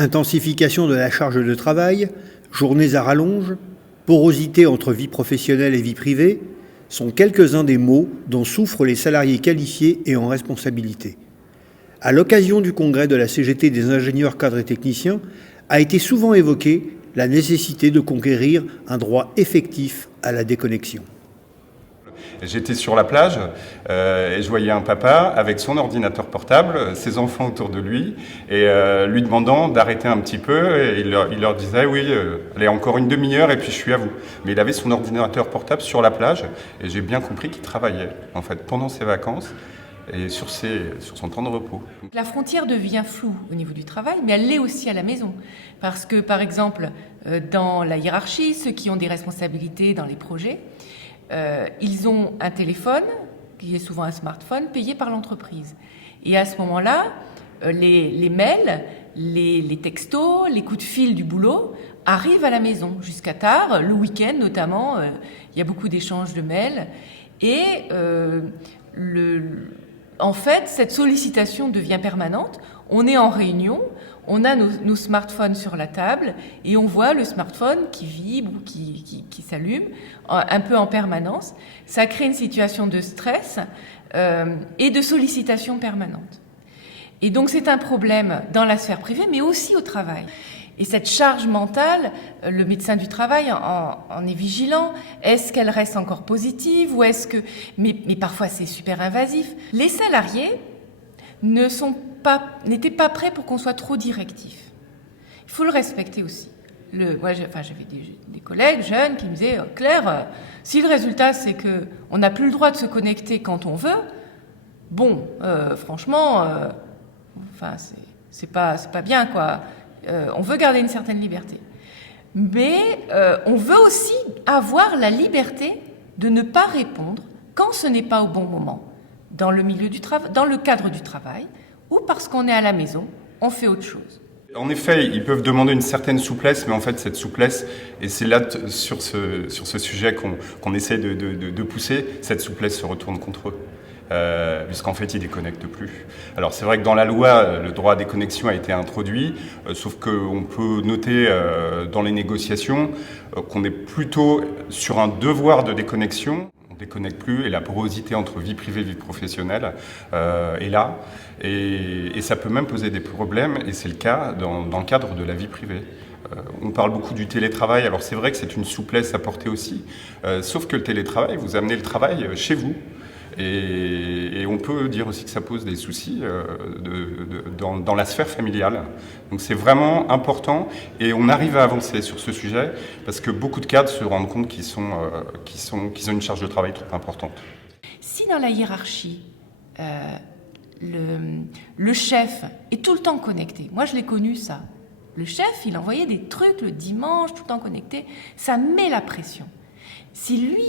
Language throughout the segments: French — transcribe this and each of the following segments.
Intensification de la charge de travail, journées à rallonge, porosité entre vie professionnelle et vie privée sont quelques-uns des maux dont souffrent les salariés qualifiés et en responsabilité. À l'occasion du congrès de la CGT des ingénieurs cadres et techniciens, a été souvent évoquée la nécessité de conquérir un droit effectif à la déconnexion. J'étais sur la plage et je voyais un papa avec son ordinateur portable, ses enfants autour de lui, et lui demandant d'arrêter un petit peu. Et il leur disait « Oui, allez, encore une demi-heure et puis je suis à vous ». Mais il avait son ordinateur portable sur la plage et j'ai bien compris qu'il travaillait en fait pendant ses vacances et sur son temps de repos. La frontière devient floue au niveau du travail, mais elle l'est aussi à la maison. Parce que, par exemple, dans la hiérarchie, ceux qui ont des responsabilités dans les projets, ils ont un téléphone, qui est souvent un smartphone, payé par l'entreprise. Et à ce moment-là, les mails, les textos, les coups de fil du boulot arrivent à la maison jusqu'à tard. Le week-end, notamment, il y a beaucoup d'échanges de mails. Et en fait, cette sollicitation devient permanente. On est en réunion, on a nos smartphones sur la table et on voit le smartphone qui vibre ou qui s'allume un peu en permanence. Ça crée une situation de stress et de sollicitation permanente. Et donc c'est un problème dans la sphère privée, mais aussi au travail. Et cette charge mentale, le médecin du travail en est vigilant. Est-ce qu'elle reste encore positive ou est-ce que... Mais parfois c'est super invasif. Les salariés n'étaient pas prêts pour qu'on soit trop directif. Il faut le respecter aussi. J'avais des collègues jeunes qui me disaient « Claire, si le résultat c'est qu'on n'a plus le droit de se connecter quand on veut, bon, franchement, c'est pas bien, quoi. On veut garder une certaine liberté. Mais on veut aussi avoir la liberté de ne pas répondre quand ce n'est pas au bon moment, dans le cadre du travail, ou parce qu'on est à la maison, on fait autre chose. En effet, ils peuvent demander une certaine souplesse, mais en fait, cette souplesse, et c'est là, sur ce sujet qu'on essaie de pousser, cette souplesse se retourne contre eux. Puisqu'en fait, ils ne déconnectent plus. Alors c'est vrai que dans la loi, le droit à déconnexion a été introduit, sauf qu'on peut noter dans les négociations qu'on est plutôt sur un devoir de déconnexion. On ne déconnecte plus et la porosité entre vie privée et vie professionnelle est là. Et ça peut même poser des problèmes, et c'est le cas dans le cadre de la vie privée. On parle beaucoup du télétravail, alors c'est vrai que c'est une souplesse apportée aussi, sauf que le télétravail, vous amenez le travail chez vous. Et on peut dire aussi que ça pose des soucis dans la sphère familiale. Donc c'est vraiment important et on arrive à avancer sur ce sujet parce que beaucoup de cadres se rendent compte qu'ils ont une charge de travail trop importante. Si dans la hiérarchie, le chef est tout le temps connecté, moi je l'ai connu ça, le chef il envoyait des trucs le dimanche tout le temps connecté, ça met la pression. Si lui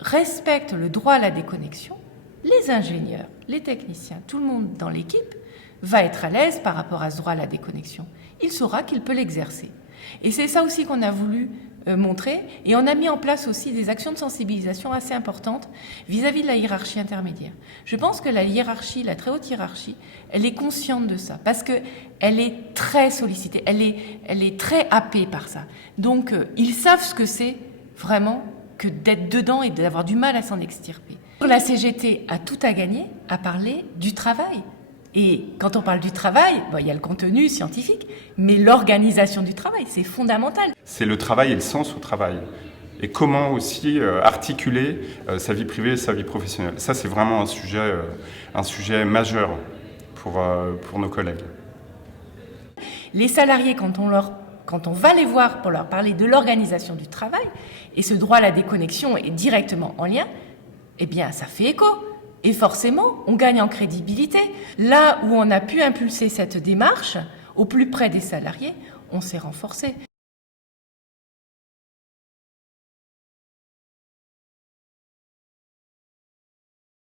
respecte le droit à la déconnexion, les ingénieurs, les techniciens, tout le monde dans l'équipe va être à l'aise par rapport à ce droit à la déconnexion. Il saura qu'il peut l'exercer. Et c'est ça aussi qu'on a voulu montrer. Et on a mis en place aussi des actions de sensibilisation assez importantes vis-à-vis de la hiérarchie intermédiaire. Je pense que la hiérarchie, la très haute hiérarchie, elle est consciente de ça parce qu'elle est très sollicitée, elle est très happée par ça. Donc, ils savent ce que c'est vraiment que d'être dedans et d'avoir du mal à s'en extirper. La CGT a tout à gagner à parler du travail. Et quand on parle du travail, il y a le contenu scientifique, mais l'organisation du travail, c'est fondamental. C'est le travail et le sens au travail. Et comment aussi articuler sa vie privée et sa vie professionnelle. Ça, c'est vraiment un sujet majeur pour nos collègues. Les salariés, quand on va les voir pour leur parler de l'organisation du travail, et ce droit à la déconnexion est directement en lien, eh bien, ça fait écho. Et forcément, on gagne en crédibilité. Là où on a pu impulser cette démarche, au plus près des salariés, on s'est renforcé.